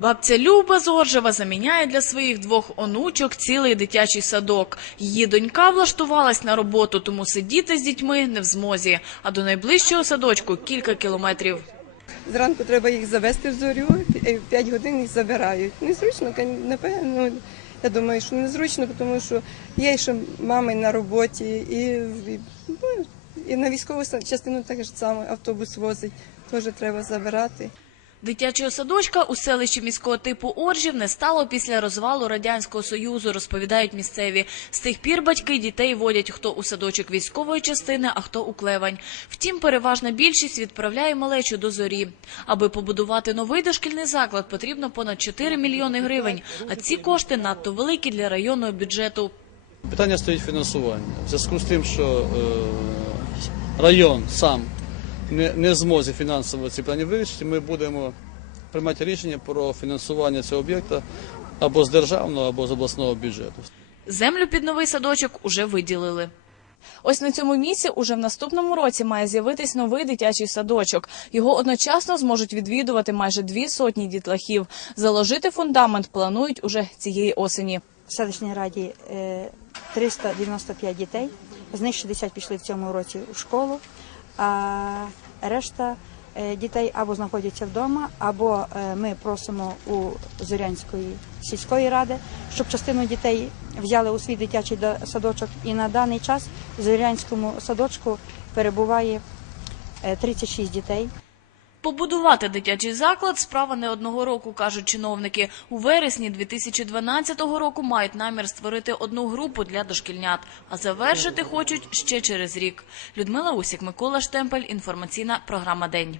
Бабця Люба з Оржева заміняє для своїх двох онучок цілий дитячий садок. Її донька влаштувалась на роботу, тому сидіти з дітьми не в змозі. А до найближчого садочку кілька кілометрів. Зранку треба їх завести в зорю, і 5 годин їх забирають. Незручно, напевно. Я думаю, що незручно, тому що є ще мами на роботі, і, ну, і на військову частину так ж само автобус возить, теж треба забирати. Дитячого садочка у селищі міського типу Оржів не стало після розвалу радянського союзу, розповідають місцеві. З тих пір батьки дітей водять хто у садочок військової частини, а хто у клевань. Втім, переважна більшість відправляє малечу до зорі. Аби побудувати новий дошкільний заклад, потрібно понад 4 мільйони гривень. А ці кошти надто великі для районного бюджету. Питання стоїть фінансування. В зв'язку з тим, що е, район сам не, не зможе фінансово ці питання вирішити, ми будемо приймати рішення про фінансування цього об'єкта або з державного, або з обласного бюджету. Землю під новий садочок уже виділили. Ось на цьому місці уже в наступному році має з'явитись новий дитячий садочок. Його одночасно зможуть відвідувати майже дві сотні дітлахів. Заложити фундамент планують уже цієї осені. В селищній раді е, 395 дітей, з них 60 пішли в цьому році в школу, а решта е, дітей або знаходяться вдома, або е, ми просимо у Зорянської сільської ради, щоб частину дітей взяли у свій дитячий садочок. І на даний час в Зорянському садочку перебуває е, 36 дітей. Побудувати дитячий заклад справа не одного року, кажуть чиновники. У вересні 2012 року мають намір створити одну групу для дошкільнят, а завершити хочуть ще через рік. Людмила Усік, Микола Штемпель. Інформаційна програма День.